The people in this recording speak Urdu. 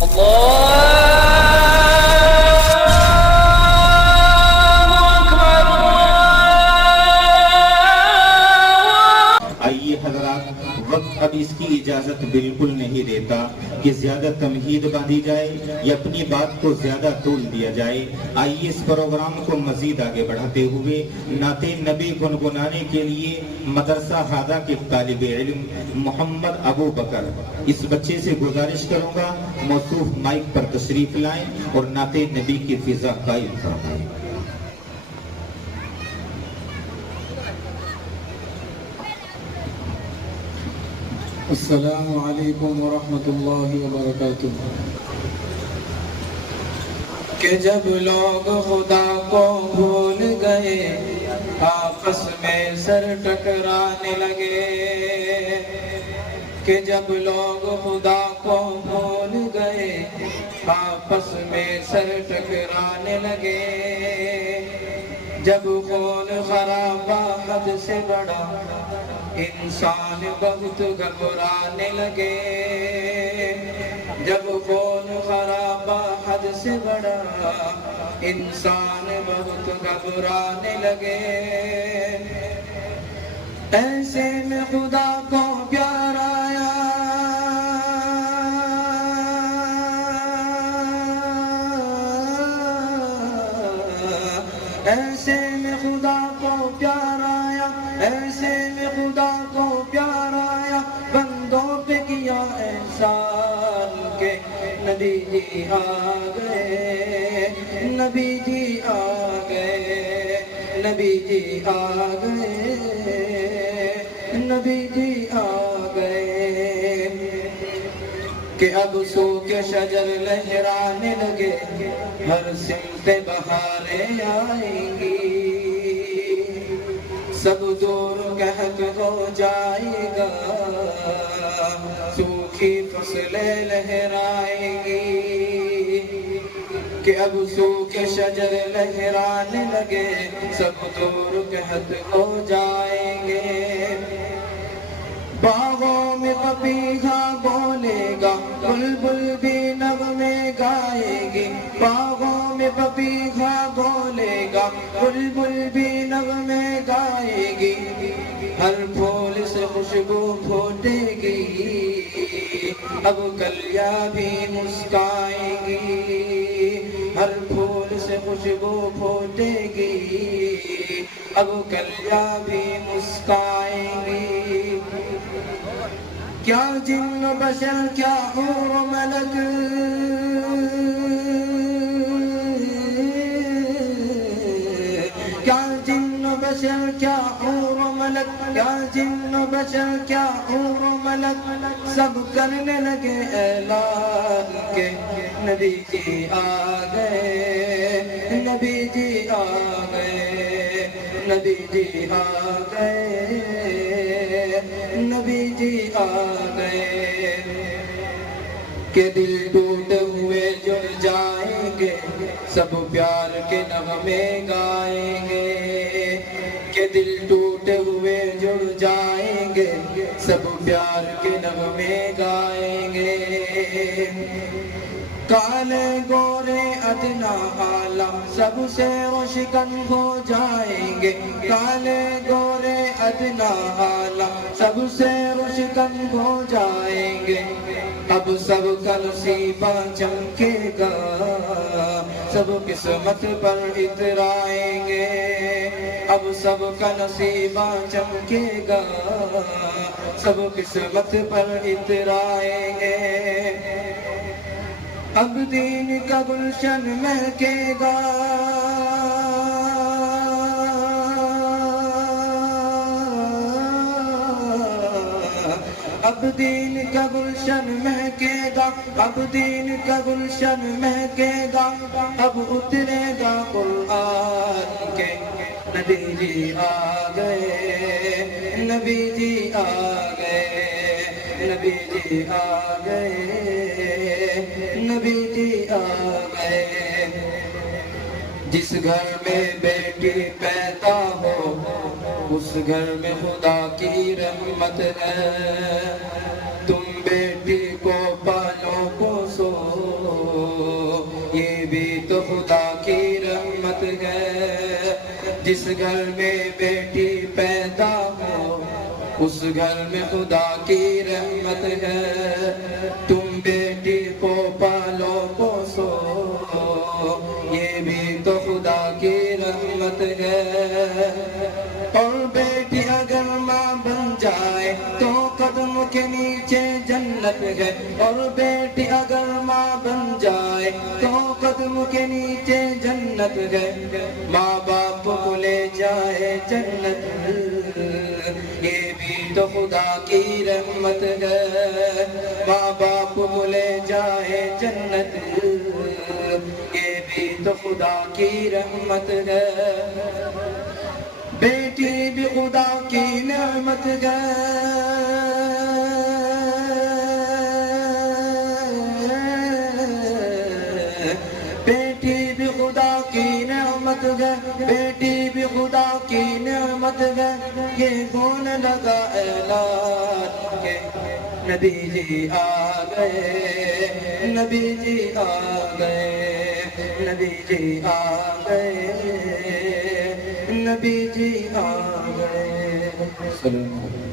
آئیے حضرات، وقت اب اس کی اجازت بالکل نہیں دیتا کہ زیادہ تمہید باندھی جائے یا اپنی بات کو زیادہ طول دیا جائے۔ آئیے اس پروگرام کو مزید آگے بڑھاتے ہوئے نعت نبی گنگنانے کے لیے مدرسہ ہادہ کے طالب علم محمد ابو بکر، اس بچے سے گزارش کروں گا موصوف مائک پر تشریف لائیں اور نعت نبی کی فضا قائم فرمائیں۔ السلام علیکم ورحمۃ اللہ وبرکاتہ۔ کہ جب لوگ خدا کو بھول گئے آپس میں سر ٹکرانے لگے، کہ جب لوگ خدا کو بھول گئے آپس میں سر ٹکرانے لگے، جب خون خرابہ حد سے بڑا انسان بہت گھبرانے لگے، جب خون خرابہ حد سے بڑا انسان بہت گھبرانے لگے، ایسے میں خدا کو پیار آیا، ایسے میں خدا کو پیار آیا، ایسے میں خدا کو پیار آیا، بندوں پہ کیا احسان کہ نبی جی آ گئے، نبی جی آ گئے، نبی جی آ گئے، نبی جی آ گئے، کہ اب سو کے شجر لہرانے لگے، ہر سمت بہاریں آئیں گی، سب دور قحط ہو جائے گا، سوکھی فصلیں لہرائیں گی، کہ اب سوکھ شجر لہرانے لگے، سب دور قحط ہو جائیں گے، باغوں میں پپیہا بولے گا، بلبل بھی نغمے گائے گی، باغوں میں پپیہا بولے گا، بلبل بھی نغمے گائے گی، ہر پھول سے خوشبو پھوٹے گی، اب کلیاں بھی مسکائیں گی، ہر پھول سے خوشبو پھوٹے گی، اب کلیاں بھی مسکائیں گی، کیا جن بشر کیا حور و ملک، کیا جن بشر کیا حور و ملک، کیا جن بشر کیا حور و ملک، سب کرنے لگے اعلان کہ نبی جی آ گئے، نبی جی آ گئے، نبی جی آ گئے، نبی جی آ گئے، کہ دل ٹوٹے ہوئے جڑ جائیں گے، سب پیار کے نغمے گائیں گے، کہ دل ٹوٹے ہوئے جڑ جائیں گے، سب پیار کے نغمے گائیں گے، کالے گورے ادنا اعلیٰ سب سے روشن ہو جائیں گے، کالے گورے ادنا اعلیٰ سب سے روشن ہو جائیں گے، اب سب کا نصیبہ چمکے گا، سب قسمت پر اترائیں گے، اب سب کا نصیبہ چمکے گا، سب قسمت پر اترائیں گے، اب دین کا گلشن مہکے گا، اب دین کا گلشن مہکے گا، اب دین کا گلشن مہکے گا، اب اترے گا قرآن کے نبی جی آ گئے، نبی جی آ گئے، نبی جی آ گئے، نبی جی آ گئے، جس گھر میں بیٹی پیدا ہو اس گھر میں خدا کی رحمت ہے، تم بیٹی کو پالو پوسو یہ بھی تو خدا کی رحمت ہے۔ جس گھر میں بیٹی پیدا ہو اس گھر میں خدا کی رحمت ہے۔ تم بیٹی کو پالو پوسو یہ بھی تو خدا کی رحمت ہے۔ اور بیٹی اگر ماں بن جائے تو قدم کے نیچے جنت ہے۔ اور بیٹی اگر ماں بن جائے تو قدم کے نیچے جنت ہے۔ ماں باپ کو لے جائے جنت یہ بھی تو خدا کی رحمت ہے۔ ماں باپ کو لے جائے جنت یہ بھی تو خدا کی رحمت ہے۔ بیٹی بھی خدا کی نعمت ہے۔ بیٹی بھی خدا کی نعمت ہے۔ بیٹی بھی خدا کی نعمت ہے۔ یہ کون لگا اعلان کہ نبی جی آ گئے، نبی جی آ گئے، نبی جی آ گئے، نبی جی آ گئے۔